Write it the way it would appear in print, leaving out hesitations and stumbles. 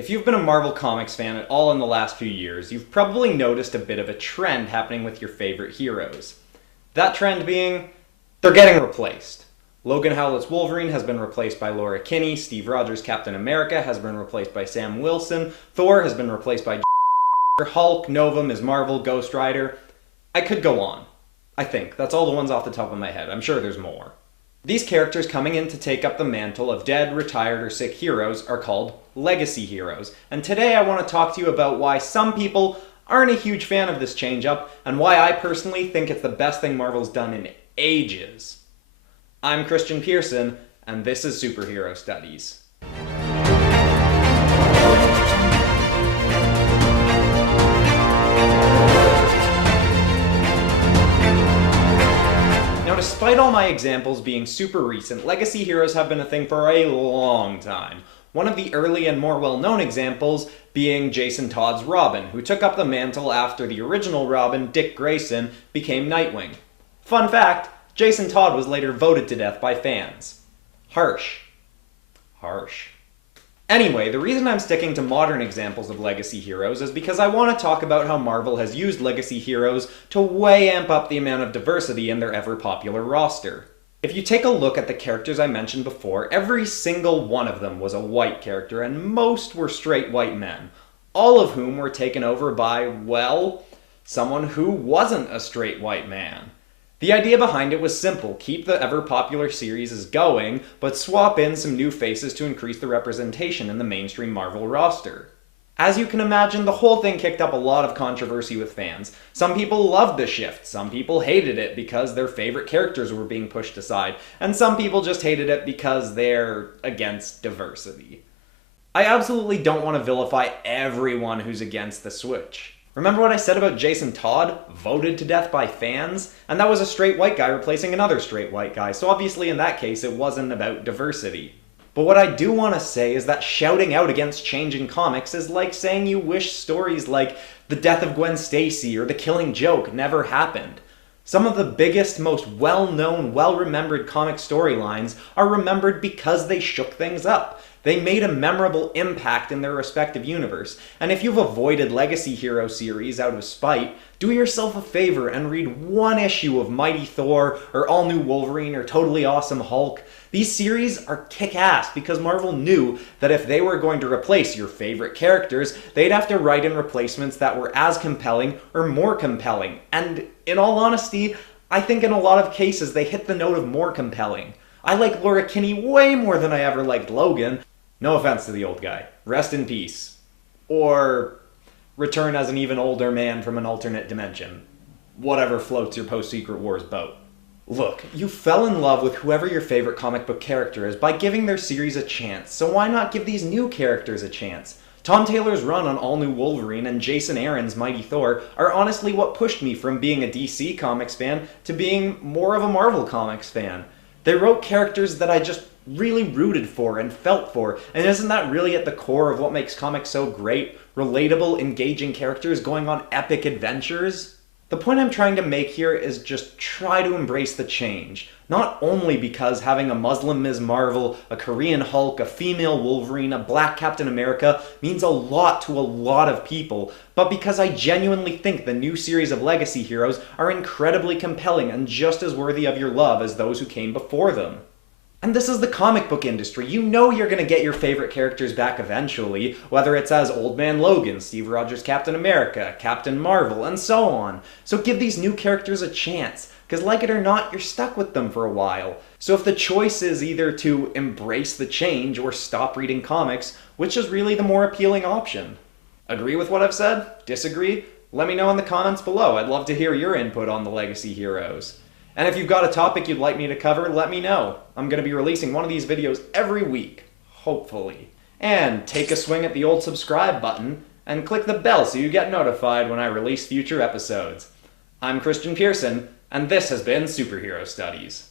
If you've been a Marvel Comics fan at all in the last few years, you've probably noticed a bit of a trend happening with your favorite heroes. That trend being, they're getting replaced. Logan Howlett's Wolverine has been replaced by Laura Kinney, Steve Rogers' Captain America has been replaced by Sam Wilson, Thor has been replaced by Hulk, Nova, Ms. Marvel, Ghost Rider. I could go on. I think. That's all the ones off the top of my head. I'm sure there's more. These characters coming in to take up the mantle of dead, retired, or sick heroes are called legacy heroes. And today I want to talk to you about why some people aren't a huge fan of this change-up, and why I personally think it's the best thing Marvel's done in ages. I'm Christian Pearson, and this is Superhero Studies. Now, despite all my examples being super recent, legacy heroes have been a thing for a long time. One of the early and more well-known examples being Jason Todd's Robin, who took up the mantle after the original Robin, Dick Grayson, became Nightwing. Fun fact, Jason Todd was later voted to death by fans. Harsh. Anyway, the reason I'm sticking to modern examples of legacy heroes is because I want to talk about how Marvel has used legacy heroes to way amp up the amount of diversity in their ever-popular roster. If you take a look at the characters I mentioned before, every single one of them was a white character, and most were straight white men, all of whom were taken over by, well, someone who wasn't a straight white man. The idea behind it was simple: keep the ever-popular series going, but swap in some new faces to increase the representation in the mainstream Marvel roster. As you can imagine, the whole thing kicked up a lot of controversy with fans. Some people loved the shift, some people hated it because their favorite characters were being pushed aside, and some people just hated it because they're against diversity. I absolutely don't want to vilify everyone who's against the switch. Remember what I said about Jason Todd, voted to death by fans? And that was a straight white guy replacing another straight white guy, so obviously in that case it wasn't about diversity. But what I do want to say is that shouting out against change in comics is like saying you wish stories like the death of Gwen Stacy or the Killing Joke never happened. Some of the biggest, most well-known, well-remembered comic storylines are remembered because they shook things up. They made a memorable impact in their respective universe, and if you've avoided Legacy Hero series out of spite, do yourself a favor and read one issue of Mighty Thor, or All New Wolverine, or Totally Awesome Hulk. These series are kick-ass because Marvel knew that if they were going to replace your favorite characters, they'd have to write in replacements that were as compelling or more compelling. And in all honesty, I think in a lot of cases they hit the note of more compelling. I like Laura Kinney way more than I ever liked Logan. No offense to the old guy. Rest in peace. Or return as an even older man from an alternate dimension. Whatever floats your post-Secret Wars boat. Look, you fell in love with whoever your favorite comic book character is by giving their series a chance, so why not give these new characters a chance? Tom Taylor's run on All New Wolverine and Jason Aaron's Mighty Thor are honestly what pushed me from being a DC Comics fan to being more of a Marvel Comics fan. They wrote characters that I just really rooted for and felt for, and isn't that really at the core of what makes comics so great? Relatable, engaging characters going on epic adventures? The point I'm trying to make here is just try to embrace the change. Not only because having a Muslim Ms. Marvel, a Korean Hulk, a female Wolverine, a black Captain America means a lot to a lot of people, but because I genuinely think the new series of legacy heroes are incredibly compelling and just as worthy of your love as those who came before them. And this is the comic book industry. You know you're going to get your favorite characters back eventually, whether it's as Old Man Logan, Steve Rogers' Captain America, Captain Marvel, and so on. So give these new characters a chance, because like it or not, you're stuck with them for a while. So if the choice is either to embrace the change or stop reading comics, which is really the more appealing option? Agree with what I've said? Disagree? Let me know in the comments below. I'd love to hear your input on the legacy heroes. And if you've got a topic you'd like me to cover, let me know. I'm going to be releasing one of these videos every week, hopefully. And take a swing at the old subscribe button, and click the bell so you get notified when I release future episodes. I'm Christian Pearson, and this has been Superhero Studies.